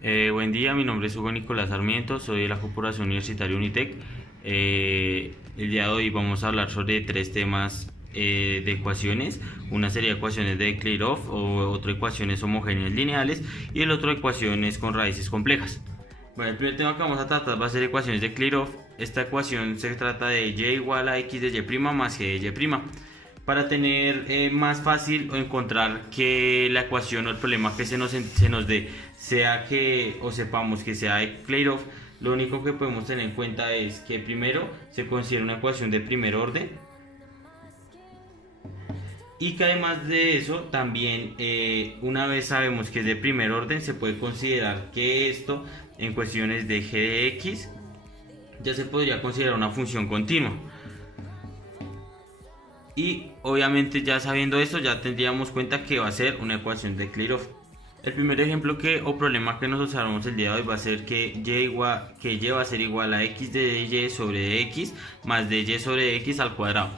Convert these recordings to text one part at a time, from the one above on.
Buen día, mi nombre es Hugo Nicolás Sarmiento, soy de la Corporación Universitaria Unitec. El día de hoy vamos a hablar sobre tres temas de ecuaciones. Una serie de ecuaciones de Kirchhoff, otra ecuaciones homogéneas lineales y el otro ecuaciones con raíces complejas. Bueno, el primer tema que vamos a tratar va a ser ecuaciones de Kirchhoff. Esta ecuación se trata de y igual a x de y' más g de y'. Para tener más fácil encontrar que la ecuación o el problema que se nos dé sea que o sepamos que sea de Kirchhoff, lo único que podemos tener en cuenta es que primero se considera una ecuación de primer orden y que además de eso también una vez sabemos que es de primer orden se puede considerar que esto en cuestiones de g de x ya se podría considerar una función continua. Y obviamente ya sabiendo esto ya tendríamos cuenta que va a ser una ecuación de Kirchhoff. El primer ejemplo o problema que nos observamos el día de hoy va a ser que y va a ser igual a x de y sobre x más de y sobre x al cuadrado.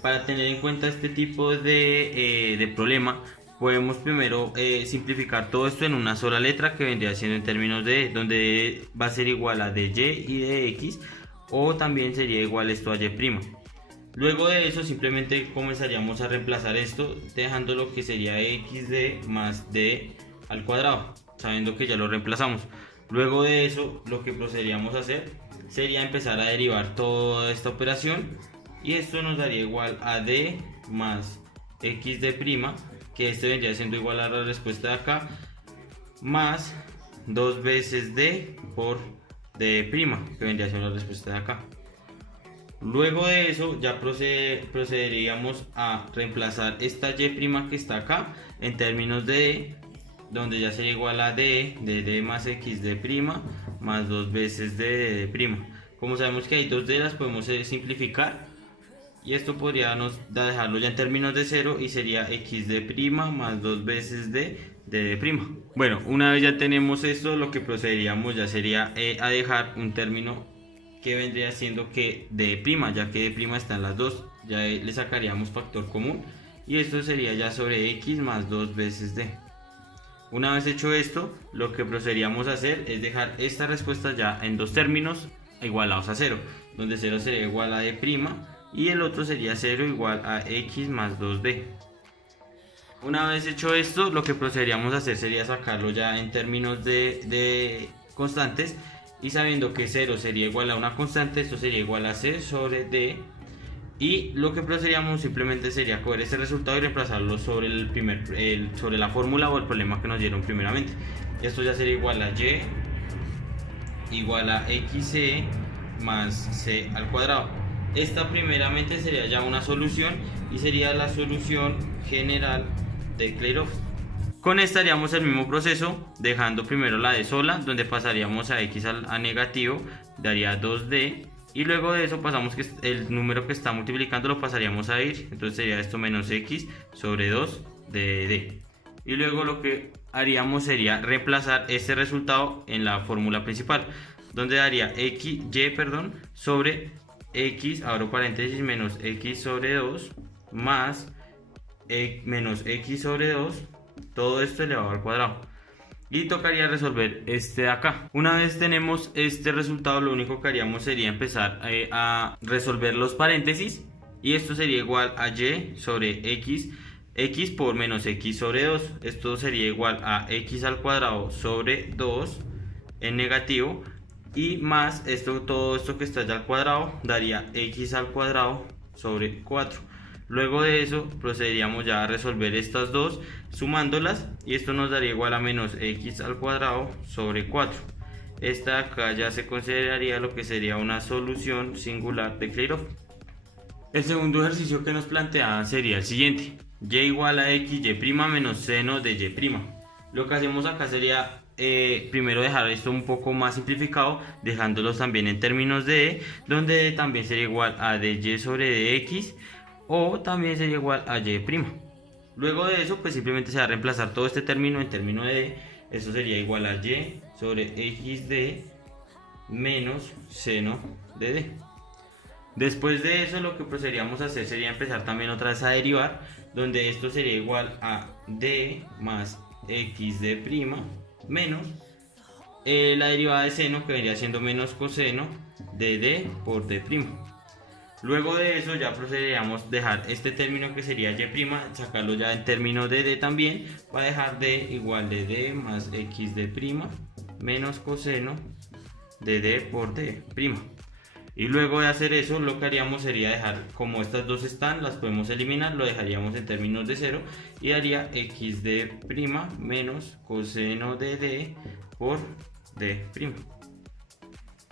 Para tener en cuenta este tipo de problema podemos primero simplificar todo esto en una sola letra que vendría siendo en términos de donde va a ser igual a de y y de x, o también sería igual esto a y'. Luego de eso simplemente comenzaríamos a reemplazar esto dejando lo que sería xd más d al cuadrado, sabiendo que ya lo reemplazamos. Luego de eso lo que procederíamos a hacer sería empezar a derivar toda esta operación y esto nos daría igual a d más xd', que esto vendría siendo igual a la respuesta de acá, más 2 veces d por d', que vendría siendo la respuesta de acá. Luego de eso ya procederíamos a reemplazar esta y' que está acá en términos de d, donde ya sería igual a d de d más xd' más 2 veces d de d'. Como sabemos que hay dos d, las podemos simplificar y esto podría dejarlo ya en términos de 0 y sería xd' más 2 veces d de d'. Bueno, una vez ya tenemos esto, lo que procederíamos ya sería a dejar un término que vendría siendo que d', ya que d' están las dos, ya le sacaríamos factor común y esto sería ya sobre x más 2 veces d. Una vez hecho esto, lo que procederíamos a hacer es dejar esta respuesta ya en dos términos igualados a 0, donde 0 sería igual a d' y el otro sería 0 igual a x más 2d. Una vez hecho esto, lo que procederíamos a hacer sería sacarlo ya en términos de constantes, y sabiendo que 0 sería igual a una constante, esto sería igual a c sobre d, y lo que procederíamos simplemente sería coger este resultado y reemplazarlo sobre sobre la fórmula o el problema que nos dieron primeramente. Esto ya sería igual a y igual a xc más c al cuadrado. Esta primeramente sería ya una solución y sería la solución general de Kirchhoff. Con esta haríamos el mismo proceso, dejando primero la d sola, donde pasaríamos a x a negativo, daría 2d, y luego de eso pasamos que el número que está multiplicando lo pasaríamos a ir, entonces sería esto menos x sobre 2 de d. Y luego lo que haríamos sería reemplazar este resultado en la fórmula principal, donde daría sobre x, abro paréntesis, menos x sobre 2 más menos x sobre 2, todo esto elevado al cuadrado, y tocaría resolver este de acá. Una vez tenemos este resultado, lo único que haríamos sería empezar a resolver los paréntesis, y esto sería igual a y sobre x por menos x sobre 2, esto sería igual a x al cuadrado sobre 2 en negativo, y más todo esto que está allá al cuadrado daría x al cuadrado sobre 4. Luego de eso procederíamos ya a resolver estas dos sumándolas, y esto nos daría igual a menos x al cuadrado sobre 4. Esta acá ya se consideraría lo que sería una solución singular de Kirchhoff. El segundo ejercicio que nos plantea sería el siguiente: y igual a x y' menos seno de y'. Lo que hacemos acá sería primero dejar esto un poco más simplificado, dejándolos también en términos de e, donde también sería igual a dy sobre dx, o también sería igual a y'. Luego de eso pues simplemente se va a reemplazar todo este término en término de d, esto sería igual a y sobre xd menos seno de d. Después de eso lo que procederíamos a hacer sería empezar también otra vez a derivar, donde esto sería igual a d más xd', menos la derivada de seno, que vendría siendo menos coseno de d por d'. Luego de eso ya procederíamos a dejar este término que sería y', sacarlo ya en términos de d también, para dejar d igual de d más xd' menos coseno de d por d'. Y luego de hacer eso, lo que haríamos sería dejar, como estas dos están, las podemos eliminar, lo dejaríamos en términos de 0 y daría xd' menos coseno de d por d'.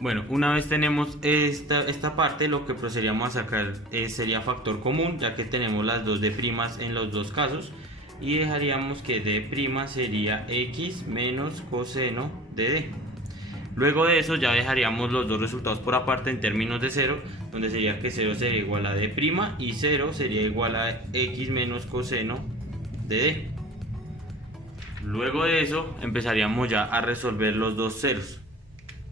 Bueno, una vez tenemos esta parte, lo que procederíamos a sacar sería factor común, ya que tenemos las dos d' en los dos casos, y dejaríamos que d' sería x menos coseno de d. Luego de eso ya dejaríamos los dos resultados por aparte en términos de 0, donde sería que 0 sería igual a d' y 0 sería igual a x menos coseno de d. Luego de eso empezaríamos ya a resolver los dos ceros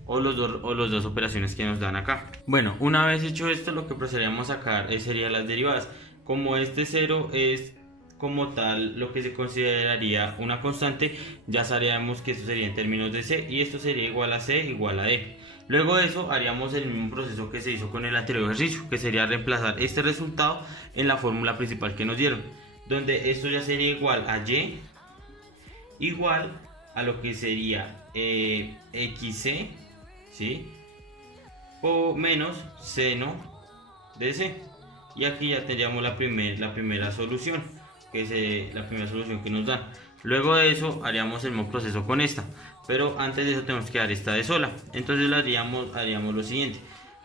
o las dos operaciones que nos dan acá. Bueno, una vez hecho esto, lo que procederíamos a sacar serían las derivadas. Como este 0 es como tal lo que se consideraría una constante, ya sabríamos que esto sería en términos de c y esto sería igual a c igual a d. Luego de eso haríamos el mismo proceso que se hizo con el anterior ejercicio, que sería reemplazar este resultado en la fórmula principal que nos dieron, donde esto ya sería igual a y igual a lo que sería xc, ¿sí?, o menos seno de c. Y aquí ya tendríamos la primera solución, que es la primera solución que nos dan. Luego de eso haríamos el mismo proceso con esta, pero antes de eso tenemos que dar esta de sola. Entonces haríamos lo siguiente: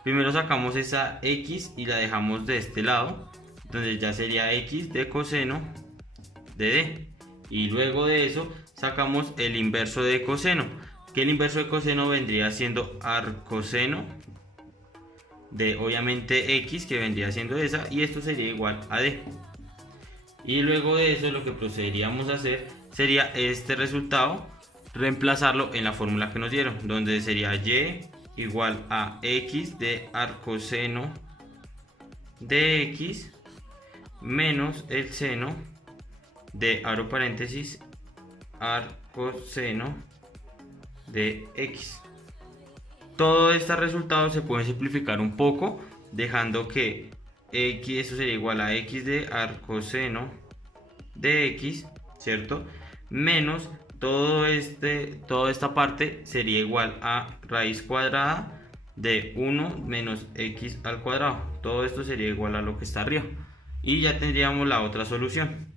primero sacamos esa x y la dejamos de este lado, donde ya sería x de coseno de d, y luego de eso sacamos el inverso de coseno, que el inverso de coseno vendría siendo arcoseno de obviamente x, que vendría siendo esa, y esto sería igual a d. Y luego de eso lo que procederíamos a hacer sería este resultado, reemplazarlo en la fórmula que nos dieron, donde sería y igual a x de arcoseno de x menos el seno de, abro paréntesis, arcoseno de x. Todos estos resultados se pueden simplificar un poco, dejando que x, eso sería igual a x de arcoseno de x, ¿cierto?, menos toda esta parte sería igual a raíz cuadrada de 1 menos x al cuadrado. Todo esto sería igual a lo que está arriba, y ya tendríamos la otra solución.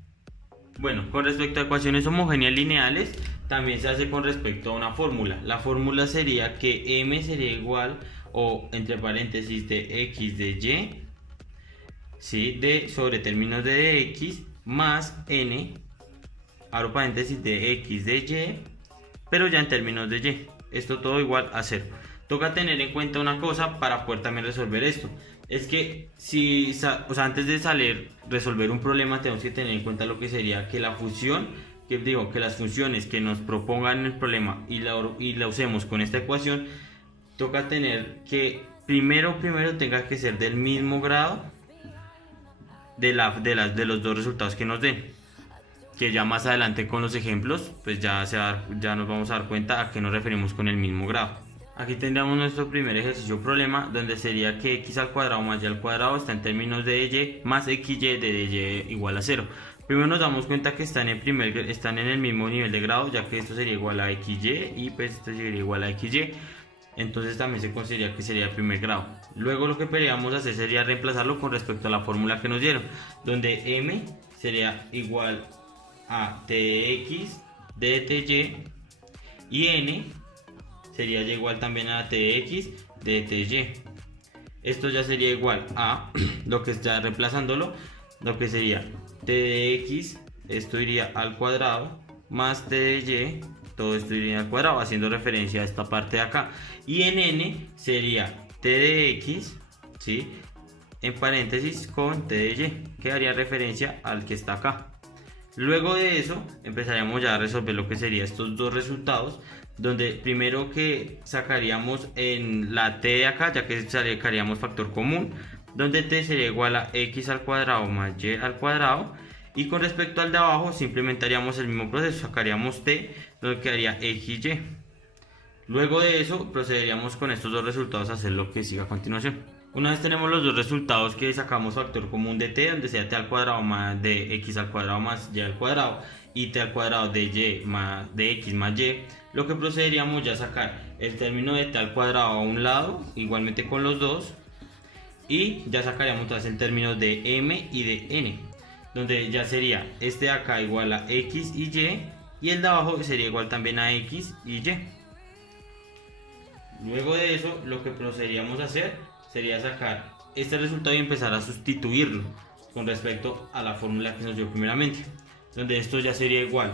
Bueno, con respecto a ecuaciones homogéneas lineales, también se hace con respecto a una fórmula. La fórmula sería que m sería igual, o entre paréntesis, de x de y, ¿sí?, de sobre términos de dx más n, abro paréntesis, de x de y, pero ya en términos de y. Esto todo igual a 0. Toca tener en cuenta una cosa para poder también resolver esto. Es que antes de resolver un problema, tenemos que tener en cuenta lo que sería que la función, que las funciones que nos propongan el problema y la usemos con esta ecuación, toca tener que primero tenga que ser del mismo grado de los dos resultados que nos den, que ya más adelante con los ejemplos pues ya nos vamos a dar cuenta a qué nos referimos con el mismo grado. Aquí tendríamos nuestro primer ejercicio problema, donde sería que x al cuadrado más y al cuadrado está en términos de y más xy de y igual a 0. Primero nos damos cuenta que están en el mismo nivel de grado, ya que esto sería igual a xy y pues esto sería igual a xy. Entonces también se considera que sería el primer grado. Luego lo que podríamos hacer sería reemplazarlo con respecto a la fórmula que nos dieron, donde m sería igual a tx de ty y n sería igual también a tx de ty. Esto ya sería igual a lo que está reemplazándolo, lo que sería t de x, esto iría al cuadrado, más t de y, todo esto iría al cuadrado, haciendo referencia a esta parte de acá. Y en n sería t de x, ¿sí?, en paréntesis con t de y, que haría referencia al que está acá. Luego de eso empezaríamos ya a resolver lo que serían estos dos resultados, donde primero que sacaríamos en la t de acá, ya que sacaríamos factor común, donde t sería igual a x al cuadrado más y al cuadrado, y con respecto al de abajo simplemente haríamos el mismo proceso, sacaríamos t donde quedaría x, y. Luego de eso procederíamos con estos dos resultados a hacer lo que sigue a continuación. Una vez tenemos los dos resultados que sacamos factor común de t, donde sea t al cuadrado más de x al cuadrado más y al cuadrado y t al cuadrado de y más de x más y, lo que procederíamos ya a sacar el término de t al cuadrado a un lado, igualmente con los dos, y ya sacaríamos entonces el término de m y de n, donde ya sería este de acá igual a x y el de abajo sería igual también a x y y. Luego de eso, lo que procederíamos a hacer sería sacar este resultado y empezar a sustituirlo con respecto a la fórmula que nos dio primeramente, donde esto ya sería igual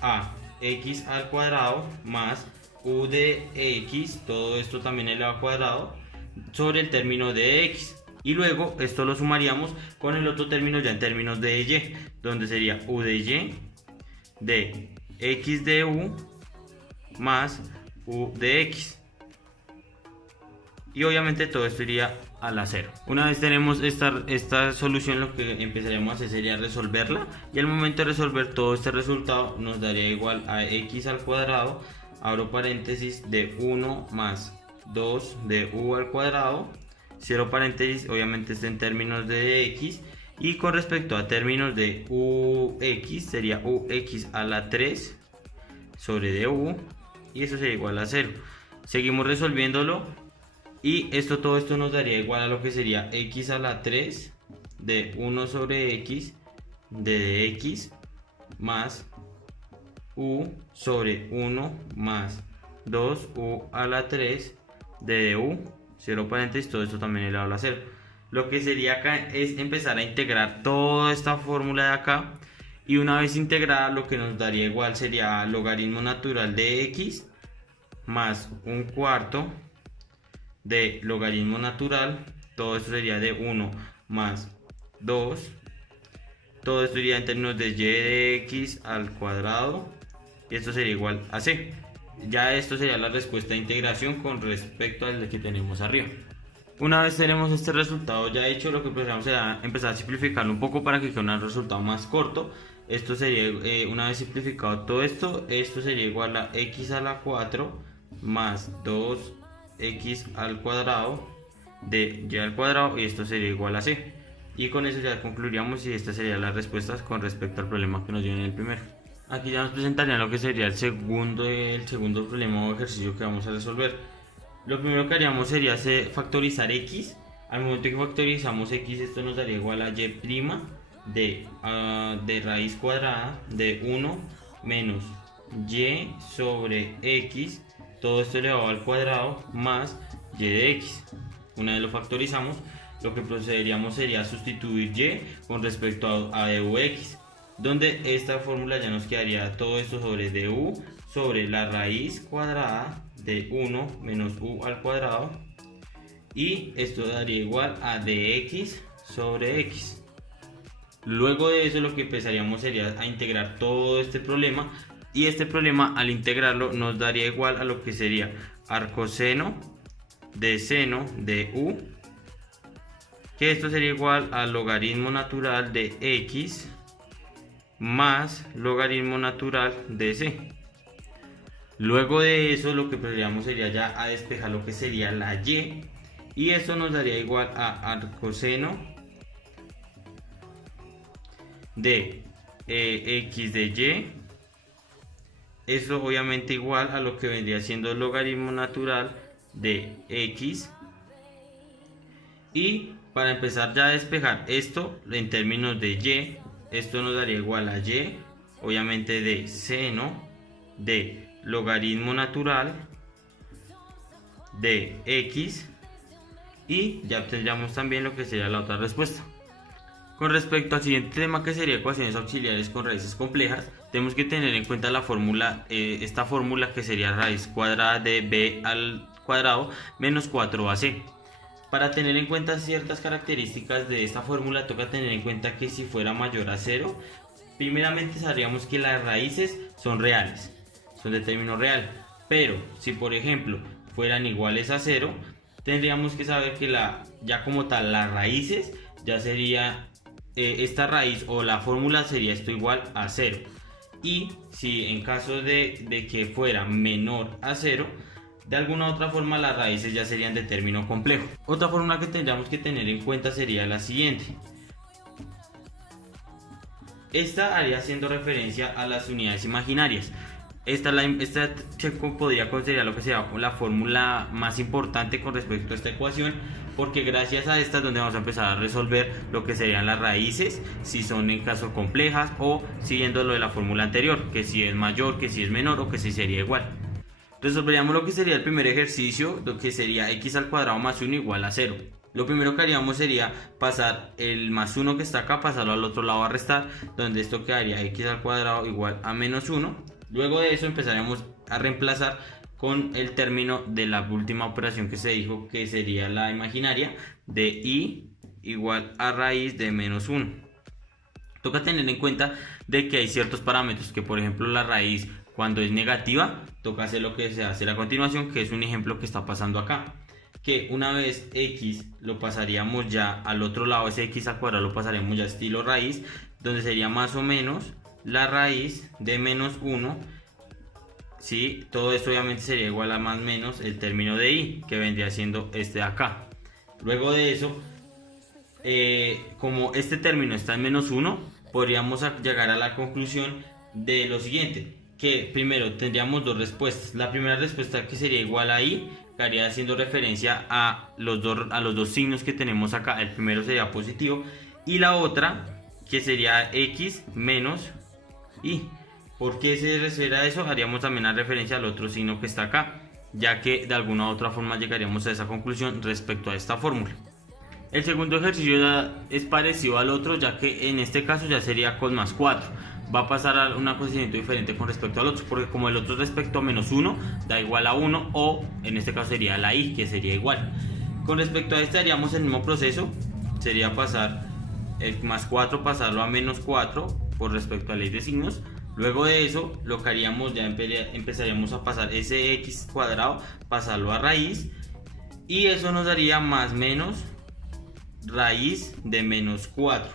a x al cuadrado más u de x, todo esto también elevado al cuadrado, sobre el término de x. Y luego esto lo sumaríamos con el otro término ya en términos de y, donde sería u de y de x de u más u de x. Y obviamente todo esto iría a la 0. Una vez tenemos esta solución, lo que empezaríamos a hacer sería resolverla, y al momento de resolver todo este resultado nos daría igual a x al cuadrado, abro paréntesis, de 1 más 2 de u al cuadrado, cierro paréntesis, obviamente está en términos de x, y con respecto a términos de ux sería ux a la 3 sobre du, y eso sería igual a 0. Seguimos resolviéndolo. Y todo esto nos daría igual a lo que sería x a la 3 de 1 sobre x de dx más u sobre 1 más 2u a la 3 de du, cierro paréntesis, todo esto también elevado a la 0. Lo que sería acá es empezar a integrar toda esta fórmula de acá, y una vez integrada lo que nos daría igual sería logaritmo natural de x más un cuarto de logaritmo natural, todo esto sería de 1 más 2, todo esto iría en términos de y de x al cuadrado, y esto sería igual a c. Ya esto sería la respuesta de integración con respecto al que tenemos arriba. Una vez tenemos este resultado ya hecho, lo que procedemos será empezar a simplificarlo un poco para que quede un resultado más corto. Esto sería, una vez simplificado todo esto sería igual a x a la 4 más 2 x al cuadrado de y al cuadrado, y esto sería igual a c. Y con eso ya concluiríamos, y estas serían las respuestas con respecto al problema que nos dio en el primero. Aquí ya nos presentarían lo que sería el segundo problema o ejercicio que vamos a resolver. Lo primero que haríamos sería factorizar x. Al momento que factorizamos x, esto nos daría igual a y' de raíz cuadrada de 1 menos y sobre x, todo esto elevado al cuadrado, más y de x. Una vez lo factorizamos, lo que procederíamos sería sustituir y con respecto a dux, donde esta fórmula ya nos quedaría todo esto sobre du sobre la raíz cuadrada de 1 menos u al cuadrado, y esto daría igual a dx sobre x. Luego de eso lo que empezaríamos sería a integrar todo este problema, y este problema al integrarlo nos daría igual a lo que sería arcoseno de seno de u, que esto sería igual al logaritmo natural de x más logaritmo natural de c. Luego de eso lo que procederíamos sería ya a despejar lo que sería la y esto nos daría igual a arcoseno de x de y, eso obviamente igual a lo que vendría siendo el logaritmo natural de x. Y para empezar ya a despejar esto en términos de y, esto nos daría igual a y obviamente de seno de logaritmo natural de x, y ya obtendríamos también lo que sería la otra respuesta. Con respecto al siguiente tema, que sería ecuaciones auxiliares con raíces complejas, tenemos que tener en cuenta la fórmula, esta fórmula que sería raíz cuadrada de b al cuadrado menos 4ac. Para tener en cuenta ciertas características de esta fórmula, toca tener en cuenta que si fuera mayor a 0, primeramente sabríamos que las raíces son reales, son de término real, pero si por ejemplo fueran iguales a 0, tendríamos que saber que ya como tal las raíces ya sería esta raíz o la fórmula sería esto igual a 0. y si en caso de que fuera menor a 0, de alguna otra forma las raíces ya serían de término complejo. Otra fórmula que tendríamos que tener en cuenta sería la siguiente. Esta haría haciendo referencia a las unidades imaginarias. Esta se podría considerar lo que sea la fórmula más importante con respecto a esta ecuación, porque gracias a esta es donde vamos a empezar a resolver lo que serían las raíces, si son en caso complejas o siguiendo lo de la fórmula anterior, que si es mayor, que si es menor o que si sería igual. Resolveríamos lo que sería el primer ejercicio, lo que sería x al cuadrado más 1 igual a 0. Lo primero que haríamos sería pasar el más 1 que está acá, pasarlo al otro lado a restar, donde esto quedaría x al cuadrado igual a menos 1. Luego de eso empezaremos a reemplazar con el término de la última operación que se dijo, que sería la imaginaria, de y igual a raíz de menos 1. Toca tener en cuenta de que hay ciertos parámetros, que por ejemplo la raíz cuando es negativa, toca hacer lo que se hace a continuación, que es un ejemplo que está pasando acá. Que una vez x lo pasaríamos ya al otro lado, ese x al cuadrado lo pasaremos ya estilo raíz, donde sería más o menos la raíz de menos 1, ¿sí? Todo esto obviamente sería igual a más menos el término de y, que vendría siendo este de acá. Luego de eso, como este término está en menos 1, podríamos llegar a la conclusión de lo siguiente, que primero tendríamos dos respuestas. La primera respuesta, que sería igual a y, que haría haciendo referencia a los dos signos que tenemos acá. El primero sería positivo y la otra, que sería x menos y. ¿Por qué se refiere a eso? Haríamos también la referencia al otro signo que está acá, ya que de alguna u otra forma llegaríamos a esa conclusión respecto a esta fórmula. El segundo ejercicio ya es parecido al otro, ya que en este caso ya sería con más 4. Va a pasar a un acontecimiento diferente con respecto al otro, porque como el otro respecto a menos 1 da igual a 1, o en este caso sería la y, que sería igual. Con respecto a este haríamos el mismo proceso, sería pasar el más 4, pasarlo a menos 4 por respecto a la ley de signos. Luego de eso, lo que haríamos, ya empezaríamos a pasar ese x cuadrado, pasarlo a raíz, y eso nos daría más menos raíz de menos 4.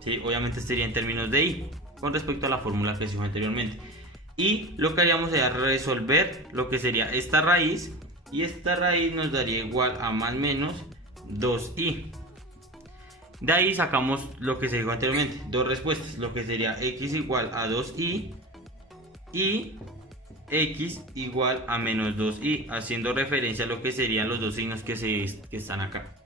¿Sí? Obviamente sería en términos de y, con respecto a la fórmula que se dijo anteriormente. Y lo que haríamos sería resolver lo que sería esta raíz, y esta raíz nos daría igual a más menos 2i. De ahí sacamos lo que se dijo anteriormente, dos respuestas, lo que sería x igual a 2i y x igual a menos 2i, haciendo referencia a lo que serían los dos signos que están acá.